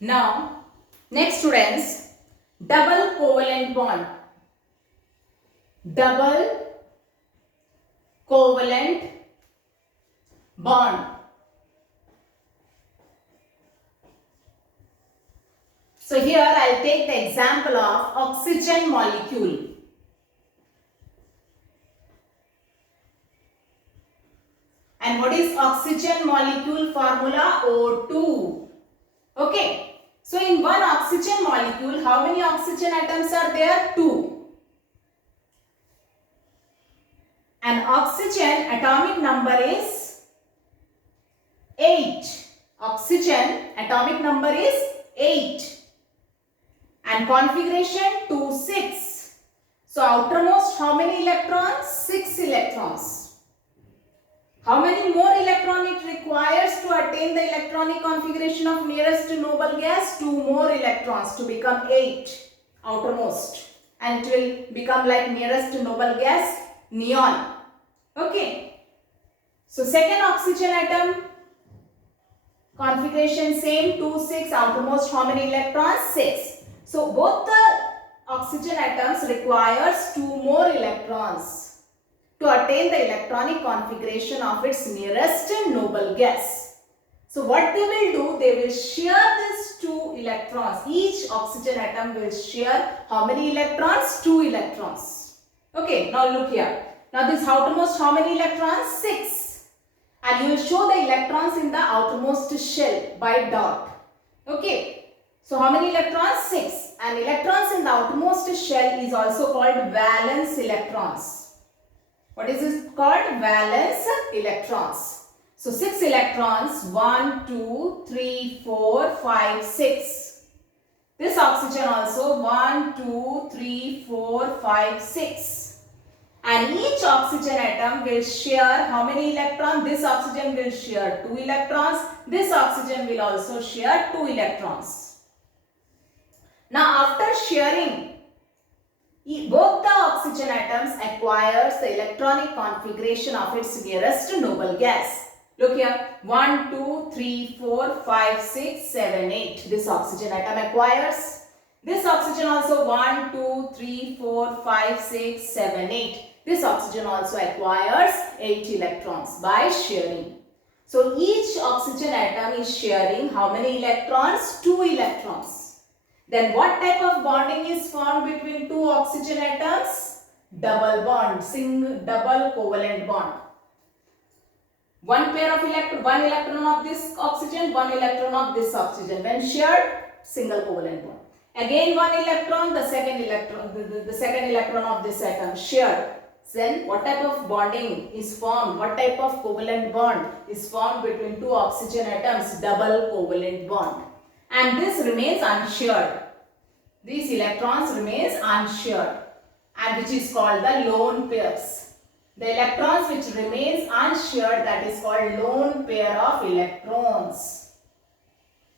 Now, next students, double covalent bond. Double covalent bond. So here I'll take the example of oxygen molecule. And what is oxygen molecule formula? O2. Okay. So in one oxygen molecule, how many oxygen atoms are there? 2. And oxygen atomic number is 8. Oxygen atomic number is 8. And configuration 2, 6. So outermost how many electrons? 6 electrons. How many more electrons it requires to attain the electronic configuration of nearest noble gas? 2 more electrons to become 8 outermost. And it will become like nearest noble gas, neon. Okay. So second oxygen atom configuration same, 2, 6, outermost how many electrons? 6. So both the oxygen atoms requires 2 more electrons to attain the electronic configuration of its nearest noble gas. So what they will do, they will share these 2 electrons. Each oxygen atom will share how many electrons? 2 electrons. Okay, now look here. Now this outermost how many electrons? 6. And you will show the electrons in the outermost shell by dot. Okay. So how many electrons? 6. And electrons in the outermost shell is also called valence electrons. What is this called? Valence electrons. So 6 electrons, 1, 2, 3, 4, 5, 6. This oxygen also 1, 2, 3, 4, 5, 6. And each oxygen atom will share how many electrons? This oxygen will share 2 electrons. This oxygen will also share 2 electrons. Now after sharing, both the oxygen atoms acquires the electronic configuration of its nearest noble gas. Look here, 1, 2, 3, 4, 5, 6, 7, 8. This oxygen atom acquires. This oxygen also 1, 2, 3, 4, 5, 6, 7, 8. This oxygen also acquires 8 electrons by sharing. So each oxygen atom is sharing how many electrons? 2 electrons. Then what type of bonding is formed between 2 oxygen atoms? Double bond, double covalent bond. One electron of this oxygen, one electron of this oxygen. When shared, single covalent bond. Again one electron, the second electron of this atom shared. Then what type of bonding is formed? What type of covalent bond is formed between 2 oxygen atoms? Double covalent bond. And this remains unshared. These electrons remains unshared, and which is called the lone pairs. The electrons which remains unshared, that is called lone pair of electrons.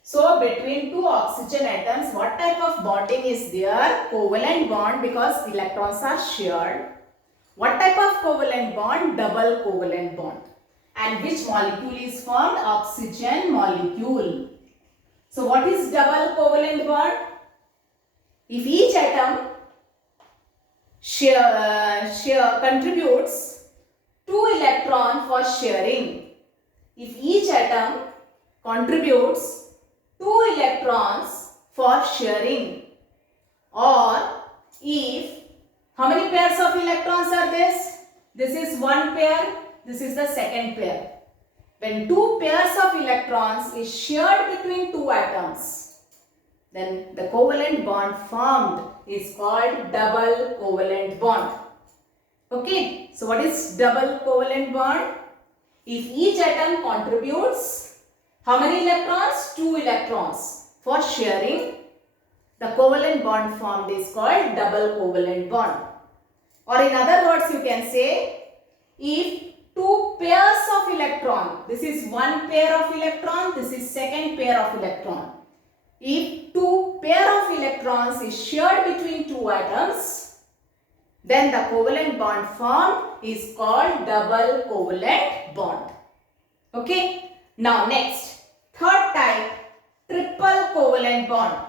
So between 2 oxygen atoms, what type of bonding is there? Covalent bond, because electrons are shared. What type of covalent bond? Double covalent bond. And which molecule is formed? Oxygen molecule. So what is double covalent bond? If each atom contributes 2 electrons for sharing. If each atom contributes 2 electrons for sharing, or if how many pairs of electrons are this? This is one pair, this is the second pair. When 2 pairs of electrons is shared between 2 atoms, then the covalent bond formed is called double covalent bond. Okay, so what is double covalent bond? If each atom contributes how many electrons? 2 electrons for sharing, the covalent bond formed is called double covalent bond. Or in other words, you can say, if 2 pairs of electron, this is one pair of electron, this is second pair of electron. If 2 pair of electrons is shared between 2 atoms, then the covalent bond formed is called double covalent bond. Okay. Now next, third type, triple covalent covalent bond.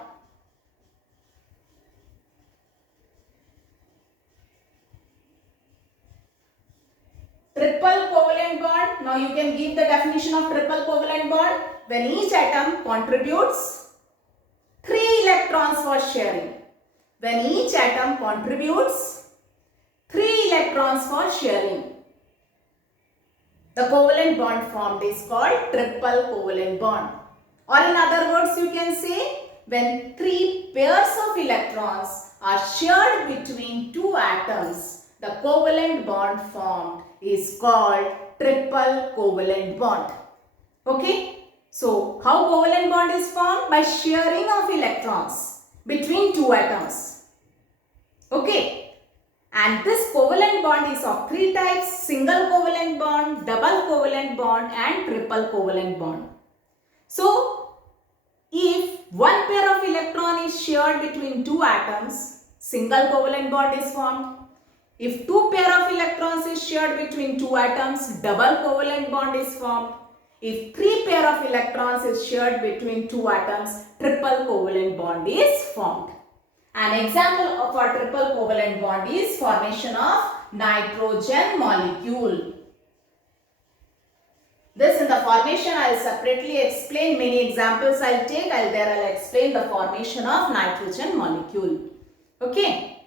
Triple covalent bond. Now you can give the definition of triple covalent bond. When each atom contributes 3 electrons for sharing. When each atom contributes 3 electrons for sharing. The covalent bond formed is called triple covalent bond. Or in other words, you can say when 3 pairs of electrons are shared between 2 atoms, the covalent bond formed is called triple covalent bond. Okay? So, how covalent bond is formed? By sharing of electrons between 2 atoms. Okay? And this covalent bond is of 3 types: single covalent bond, double covalent bond and triple covalent bond. So, if one pair of electron is shared between 2 atoms, single covalent bond is formed. If 2 pair of electrons is shared between 2 atoms, double covalent bond is formed. If 3 pair of electrons is shared between 2 atoms, triple covalent bond is formed. An example of a triple covalent bond is formation of nitrogen molecule. This in the formation I will separately explain. Many examples I will take. I'll explain the formation of nitrogen molecule. Okay.